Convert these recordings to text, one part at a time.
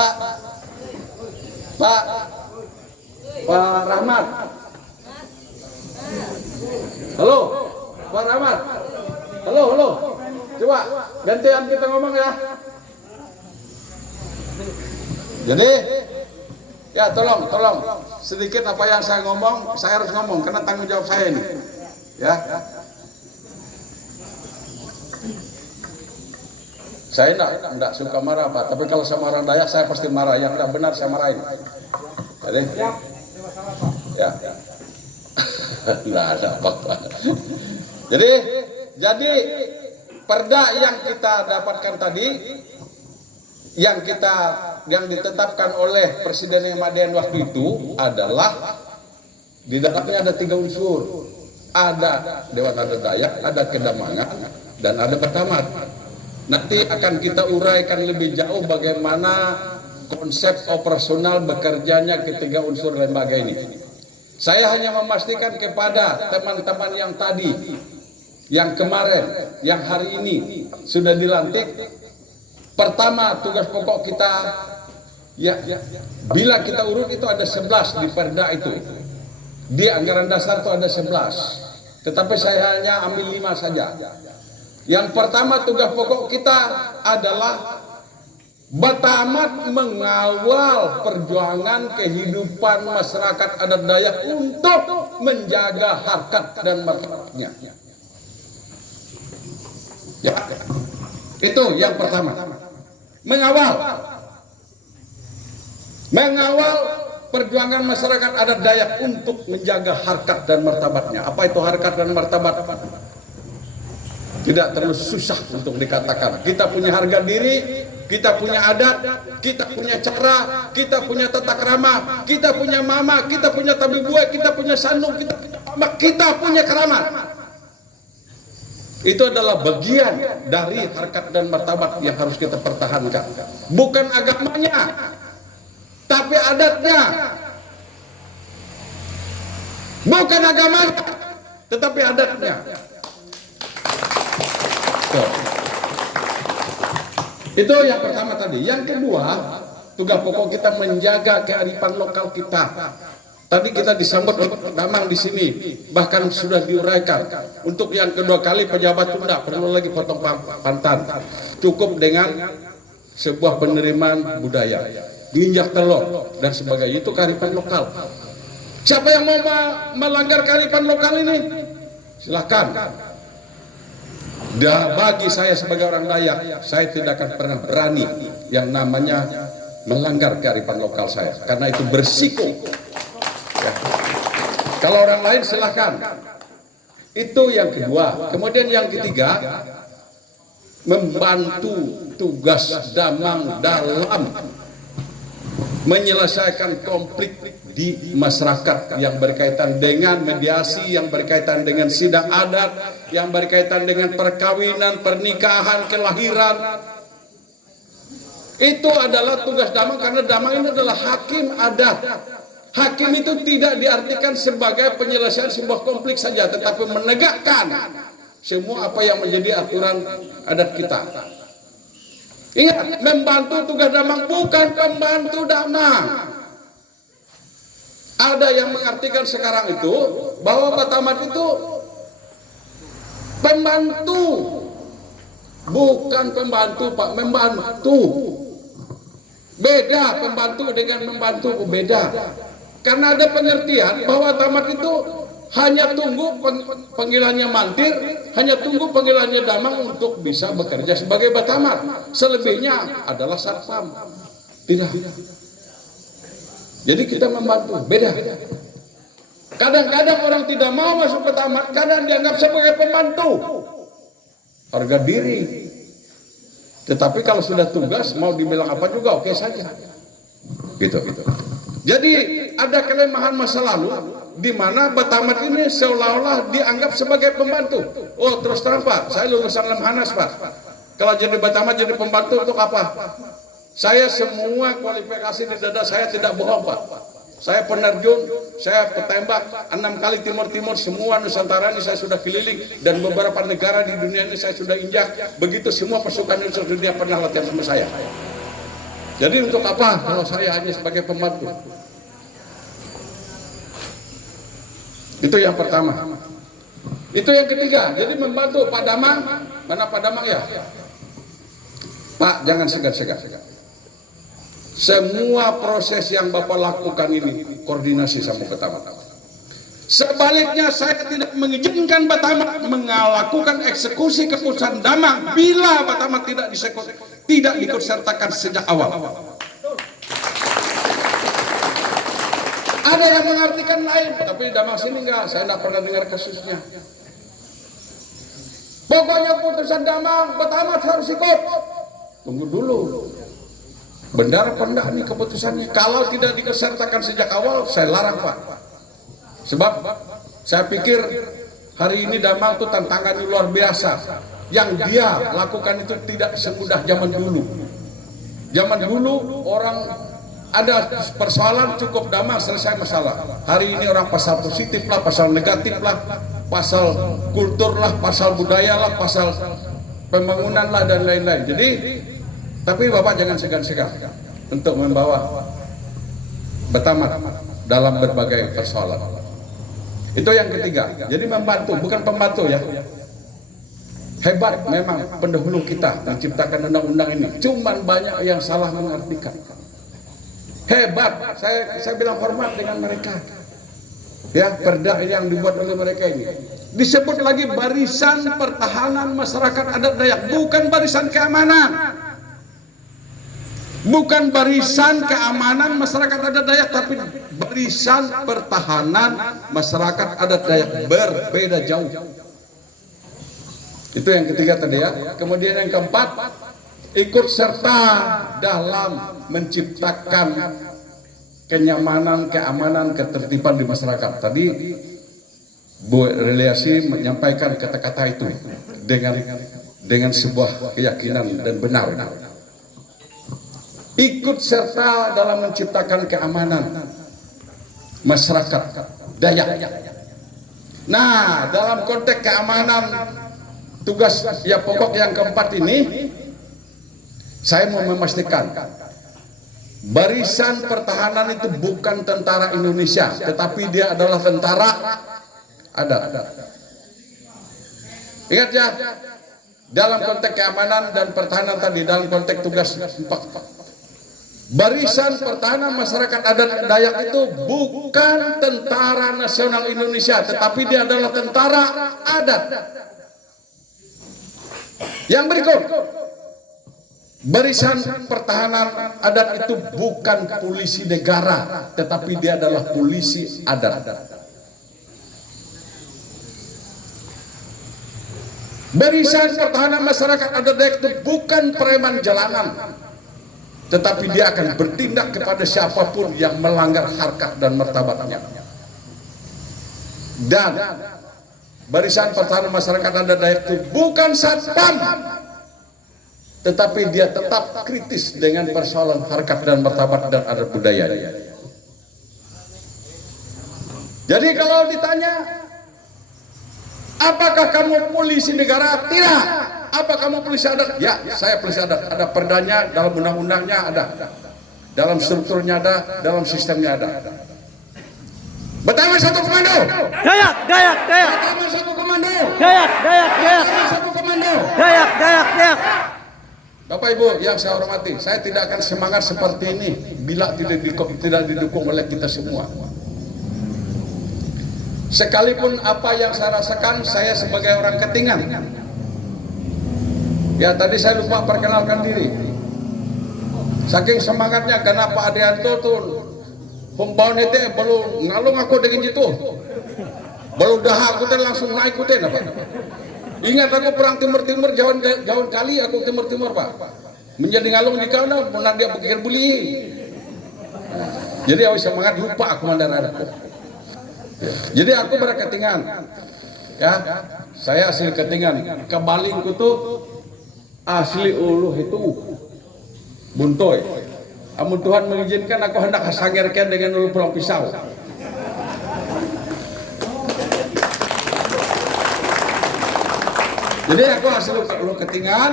Pak, Pak, Pak Rahmat. Halo, Pak Rahmat. Halo, halo. Coba gantian kita ngomong ya. Jadi, ya tolong sedikit apa yang saya ngomong, saya harus ngomong karena tanggung jawab saya ini. Ya. Saya enggak suka marah Pak, tapi kalau sama orang Dayak saya pasti marah, yang enggak benar saya marahin. Jadi, ya. Enggak ada apa-apa. Jadi perda yang kita dapatkan tadi, yang ditetapkan oleh Presiden Ahmadiyah waktu itu adalah di dalamnya ada 3 unsur. Ada Dewan Adat Dayak, ada Kedamangan, dan ada Batamat. Nanti akan kita uraikan lebih jauh bagaimana konsep operasional bekerjanya ketiga unsur lembaga ini. Saya hanya memastikan kepada teman-teman yang tadi, yang kemarin, yang hari ini sudah dilantik. Pertama, tugas pokok kita, ya, bila kita urut itu ada 11 di perda itu. Di anggaran dasar itu ada 11. Tetapi saya hanya ambil 5 saja. Yang pertama, tugas pokok kita adalah Batamat mengawal perjuangan kehidupan masyarakat adat Dayak untuk menjaga harkat dan martabatnya. Ya, itu yang pertama. Mengawal perjuangan masyarakat adat Dayak untuk menjaga harkat dan martabatnya. Apa itu harkat dan martabat? Tidak terlalu susah untuk dikatakan. Kita punya harga diri, kita punya adat, kita punya cara, kita punya tata krama, kita punya mama, kita punya tabi buai, kita punya sandung, kita punya pamak, kita punya keramat. Itu adalah bagian dari harkat dan martabat yang harus kita pertahankan. Bukan agamanya, tapi adatnya. Bukan agamanya, tetapi adatnya. Itu yang pertama tadi. Yang kedua, tugas pokok kita menjaga kearifan lokal kita. Tadi kita disambut oleh Damang di sini, bahkan sudah diuraikan. Untuk yang kedua kali pejabat itu tidak perlu lagi potong pantan, cukup dengan sebuah penerimaan budaya, nginjak telur dan sebagainya. Itu kearifan lokal. Siapa yang mau melanggar kearifan lokal ini, silakan. Bagi saya sebagai orang Dayak, saya tidak akan pernah berani yang namanya melanggar kearifan lokal saya, karena itu bersiko. Ya. Kalau orang lain silakan. Itu yang kedua. Kemudian yang ketiga, membantu tugas Damang dalam menyelesaikan konflik di masyarakat yang berkaitan dengan mediasi, yang berkaitan dengan sidang adat, yang berkaitan dengan perkawinan, pernikahan, kelahiran. Itu adalah tugas Damang, karena Damang ini adalah hakim adat. Hakim itu tidak diartikan sebagai penyelesaian sebuah konflik saja, tetapi menegakkan semua apa yang menjadi aturan adat kita. Ingat, membantu tugas Damang, bukan pembantu Damang. Ada yang mengartikan sekarang itu bahwa Batamat itu pembantu. Bukan pembantu Pak, membantu. Beda pembantu dengan membantu, beda. Karena ada pengertian bahwa Batamat itu hanya tunggu panggilannya Mantir, hanya tunggu panggilannya Damang untuk bisa bekerja sebagai Batamat. Selebihnya adalah satpam. Tidak. Jadi kita membantu, beda. Kadang-kadang orang tidak mau masuk Batamat, kadang dianggap sebagai pembantu. Harga diri. Tetapi kalau sudah tugas, mau dibilang apa juga oke saja. Gitu. Jadi ada kelemahan masa lalu di mana Batamat ini seolah-olah dianggap sebagai pembantu. Oh, terus terang Pak, saya lulusan Lemhanas Pak. Kalau jadi Batamat jadi pembantu untuk apa? Saya semua kualifikasi di dada saya tidak bohong Pak. Saya penerjun, saya petembak 6 kali timur-timur, semua Nusantara ini saya sudah keliling, dan beberapa negara di dunia ini saya sudah injak. Begitu semua pasukan Indonesia dunia pernah latihan sama saya. Jadi untuk apa kalau saya hanya sebagai pembantu? Itu yang pertama. Itu yang ketiga. Jadi membantu Pak Damang. Mana Pak Damang ya? Pak, jangan segan-segan. Semua proses yang Bapak lakukan ini koordinasi sama Batamang. Sebaliknya saya tidak mengizinkan Batamang melakukan eksekusi keputusan Damang bila Batamang tidak diikutsertakan sejak awal. Ada yang mengartikan lain, tapi Damang sini enggak, saya tidak pernah dengar kasusnya. Pokoknya putusan Damang, Batamang harus ikut. Tunggu dulu. Benar apa enggak nih keputusannya? Kalau tidak diikutsertakan sejak awal, saya larang Pak. Sebab saya pikir hari ini Damang itu tantangan luar biasa. Yang dia lakukan itu tidak semudah zaman dulu. Zaman dulu orang ada persoalan cukup Damang selesai masalah. Hari ini orang pasal positif lah, pasal negatif lah, pasal kultur lah, pasal budaya lah, pasal pembangunan lah dan lain-lain. Jadi tapi Bapak jangan segan-segan untuk membawa Batamang dalam berbagai persoalan. Itu yang ketiga. Jadi membantu, bukan pembantu ya. Hebat memang pendahulu kita menciptakan undang-undang ini. Cuman banyak yang salah mengartikan. Hebat, saya bilang hormat dengan mereka. Ya, perda yang dibuat oleh mereka ini. Disebut lagi Barisan Pertahanan Masyarakat Adat Dayak, bukan barisan keamanan. Bukan barisan keamanan masyarakat adat Dayak, tapi barisan pertahanan masyarakat adat Dayak, berbeda jauh. Itu yang ketiga tadi ya. Kemudian yang keempat, ikut serta dalam menciptakan kenyamanan, keamanan, ketertiban di masyarakat. Tadi Bu Reliasi menyampaikan kata-kata itu dengan sebuah keyakinan dan benar. Ikut serta dalam menciptakan keamanan masyarakat Dayak. Nah, dalam konteks keamanan, tugas ya pokok yang keempat ini, saya mau memastikan Barisan Pertahanan itu bukan tentara Indonesia, tetapi dia adalah tentara adat. Ingat ya, dalam konteks keamanan dan pertahanan tadi, dalam konteks tugas empat. Barisan Pertahanan Masyarakat Adat Dayak itu bukan tentara nasional Indonesia, tetapi dia adalah tentara adat. Yang berikut, Barisan Pertahanan Adat itu bukan polisi negara, tetapi dia adalah polisi adat. Barisan Pertahanan Masyarakat Adat Dayak itu bukan preman jalanan, tetapi dia akan bertindak kepada siapapun yang melanggar harkat dan martabatnya. Dan Barisan Pertahanan Masyarakat Adat Dayak itu bukan satpam, tetapi dia tetap kritis dengan persoalan harkat dan martabat dan adat budaya. Jadi kalau ditanya, apakah kamu polisi negara? Tidak. Apa kamu polisi adat? Ya, saya polisi adat. Ada perdanya, dalam undang-undangnya ada, dalam strukturnya ada, dalam sistemnya ada. Batamang satu komando. Dayak, Dayak, Dayak. Batamang satu komando. Dayak, Dayak, Dayak. Batamang satu komando. Dayak, Dayak, Dayak. Bapak Ibu yang saya hormati, saya tidak akan semangat seperti ini bila tidak didukung oleh kita semua. Sekalipun apa yang saya rasakan, saya sebagai orang Ketingan. Ya, tadi saya lupa perkenalkan diri. Saking semangatnya karena Pak Adianto tuh pembawa itu belum ngalung aku dengan itu. Baru dah aku tuh langsung naik aku apa. Ingat aku perang timur-timur jauh kali aku timur-timur Pak. Menjadi ngalung di kanan, pernah dia pikir buli. Jadi aku semangat lupa aku mandar aku. Jadi aku berketingan. Ya, saya asli Ketingan. Kebalingku tuh asli uluh itu buntoy. Amun Tuhan mengizinkan aku hendak sangerkan dengan ulu pulang pisau. Jadi aku asli ulu Ketingan.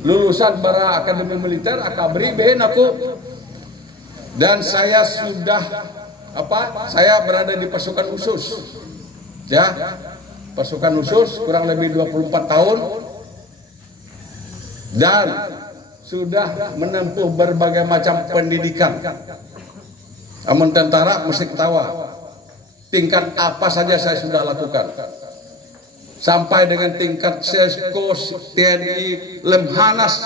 lulusan bara Akademi Militer Akabri behen aku, dan saya sudah saya berada di pasukan khusus ya, pasukan khusus kurang lebih 24 tahun dan sudah menempuh berbagai macam pendidikan. Amun tentara mesti ketawa, tingkat apa saja saya sudah lakukan, sampai dengan tingkat Sesko, TNI, Lemhanas,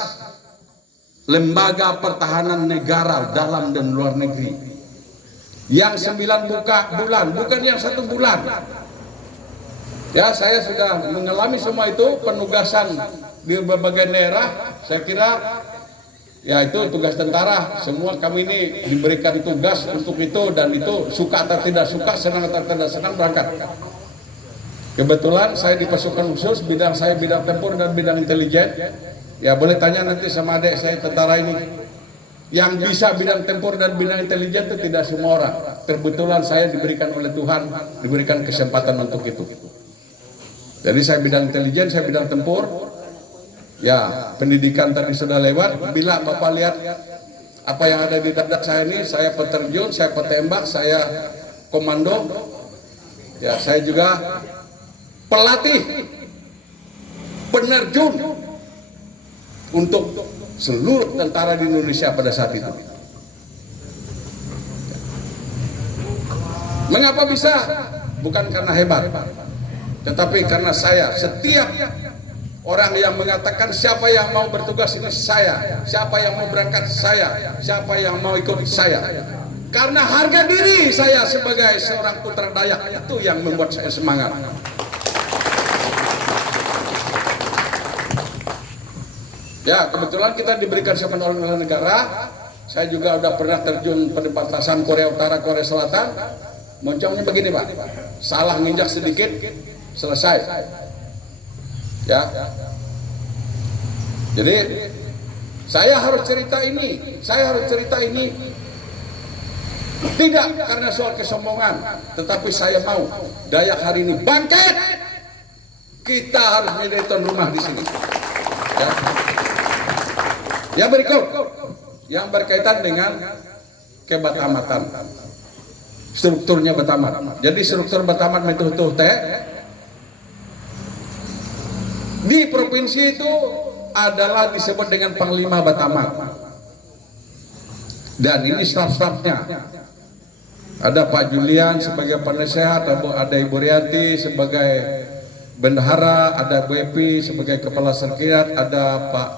Lembaga Pertahanan Negara dalam dan luar negeri, yang 9 bulan, bukan yang 1 bulan. Ya, saya sudah mengalami semua itu, penugasan di berbagai daerah. Saya kira ya itu tugas tentara, semua kami ini diberikan tugas untuk itu, dan itu suka atau tidak suka, senang atau tidak senang berangkat. Kebetulan saya di pasukan khusus, bidang saya bidang tempur dan bidang intelijen. Ya boleh tanya nanti sama adik saya tentara ini, yang bisa bidang tempur dan bidang intelijen itu tidak semua orang. Kebetulan saya diberikan oleh Tuhan, diberikan kesempatan untuk itu. Jadi saya bidang intelijen, saya bidang tempur. Ya, pendidikan tadi sudah lewat. Bila Bapak lihat apa yang ada di dada saya ini, saya peterjun, saya petembak, saya komando. Ya, saya juga pelatih penerjun untuk seluruh tentara di Indonesia pada saat itu. Mengapa bisa? Bukan karena hebat, tetapi karena saya, setiap orang yang mengatakan siapa yang mau bertugas ini saya, siapa yang mau berangkat saya, siapa yang mau ikut saya. Karena harga diri saya sebagai seorang putra Dayak itu yang membuat saya semangat. Ya, kebetulan kita diberikan sepenuhnya oleh negara. Saya juga udah pernah terjun perbatasan Korea Utara, Korea Selatan. Moncongnya begini Pak, salah nginjak sedikit, selesai. Ya, jadi saya harus cerita ini, tidak karena soal kesombongan, tetapi saya mau Dayak hari ini bangkit. Kita harus menjadi tuan rumah di sini. Ya. Yang berikut, yang berkaitan dengan kebatamatan, strukturnya batamat. Jadi struktur batamat metutuh teh. Di provinsi itu adalah disebut dengan Panglima Batamat, dan ini staf-stafnya. Ada Pak Julian sebagai penasehat, ada Ibu Rianti sebagai bendahara, ada Bu Epi sebagai kepala serkiat, ada Pak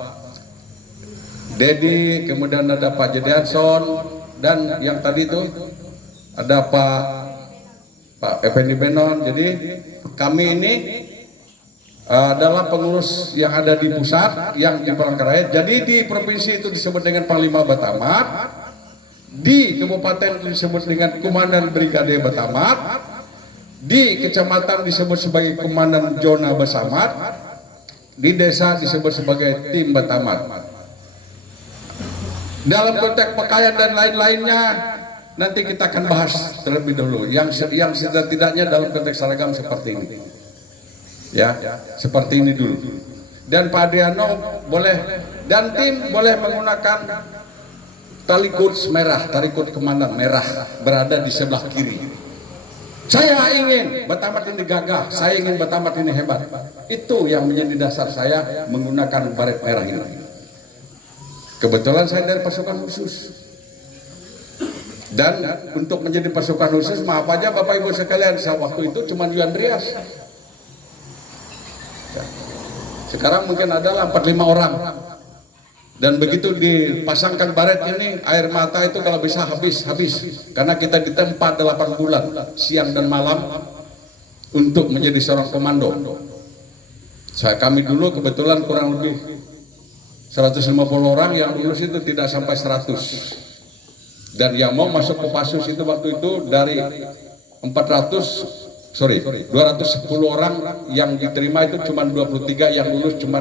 Dedi, kemudian ada Pak Jedianson, dan yang tadi itu ada Pak Effendi Benon. Jadi kami ini adalah pengurus yang ada di pusat, yang di Palangkaraya. Jadi di provinsi itu disebut dengan Panglima Batamat, di kabupaten disebut dengan Komandan Brigade Batamat, di kecamatan disebut sebagai Komandan Zona Batamat, di desa disebut sebagai Tim Batamat. Dalam konteks pakaian dan lain-lainnya nanti kita akan bahas terlebih dahulu. Yang setidaknya dalam konteks seragam seperti ini. Ya, seperti ini dulu. Dan Pak Adriano boleh, dan tim boleh menggunakan tali coach merah, tali coach komandan merah berada di sebelah kiri. Saya ingin Batamat ini gagah, saya ingin Batamat ini hebat. Itu yang menjadi dasar saya menggunakan baret merah ini. Kebetulan saya dari pasukan khusus. Dan untuk menjadi pasukan khusus, maaf aja Bapak Ibu sekalian, saya waktu itu cuma Yuan Rias. Sekarang mungkin adalah 45 orang. Dan begitu dipasangkan baret ini, air mata itu kalau bisa habis. Karena kita ditempa 8 bulan, siang dan malam, untuk menjadi seorang komando. Kami dulu kebetulan kurang lebih 150 orang, yang lulus itu tidak sampai 100. Dan yang mau masuk ke Pasus itu waktu itu dari 210 orang yang diterima itu cuma 23, yang lulus cuma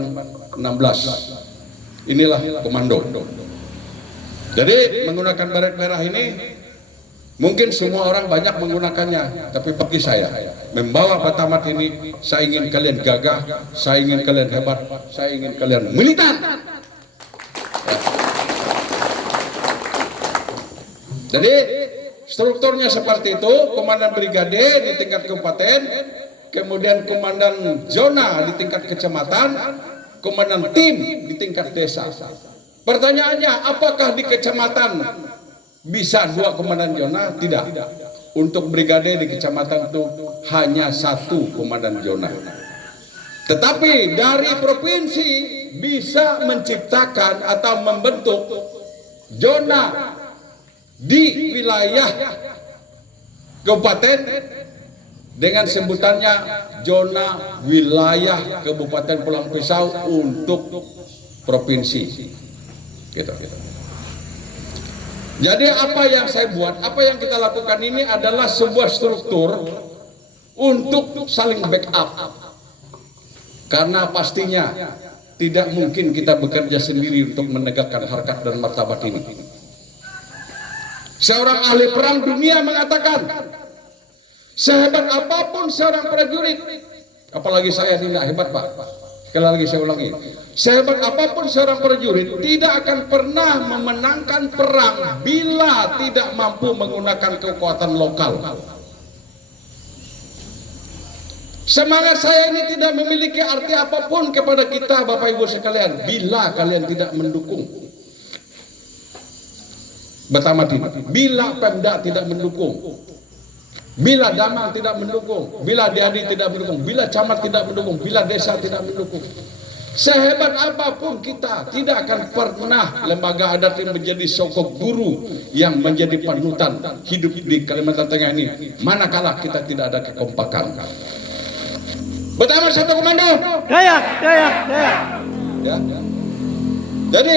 16. Inilah komando. Jadi menggunakan baret merah ini mungkin semua orang banyak menggunakannya, tapi bagi saya membawa Batamat ini, saya ingin kalian gagah, saya ingin kalian hebat, saya ingin kalian militan. Jadi strukturnya seperti itu, komandan brigade di tingkat kabupaten, kemudian komandan zona di tingkat kecamatan, komandan tim di tingkat desa. Pertanyaannya, apakah di kecamatan bisa 2 komandan zona? Tidak. Untuk brigade di kecamatan itu hanya 1 komandan zona. Tetapi dari provinsi bisa menciptakan atau membentuk zona di wilayah kabupaten dengan sebutannya zona wilayah Kabupaten Pulang Pisau untuk provinsi. Gitu. Jadi apa yang saya buat, apa yang kita lakukan ini adalah sebuah struktur untuk saling backup. Karena pastinya tidak mungkin kita bekerja sendiri untuk menegakkan harkat dan martabat ini. Seorang ahli perang dunia mengatakan, sehebat apapun seorang prajurit, apalagi saya tidak hebat Pak, sekali lagi saya ulangi, sehebat apapun seorang prajurit tidak akan pernah memenangkan perang bila tidak mampu menggunakan kekuatan lokal. Semangat saya ini tidak memiliki arti apapun kepada kita Bapak Ibu sekalian bila kalian tidak mendukung. Batamati, bila Pemda tidak mendukung, bila Damang tidak mendukung, bila Diadi tidak mendukung, bila camat tidak mendukung, bila desa tidak mendukung, sehebat apapun kita tidak akan pernah lembaga adat yang menjadi sokok guru yang menjadi panutan hidup di Kalimantan Tengah ini manakala kita tidak ada kekompakan. Bersama satu komando. Dayak, dayak, dayak. Ya. Jadi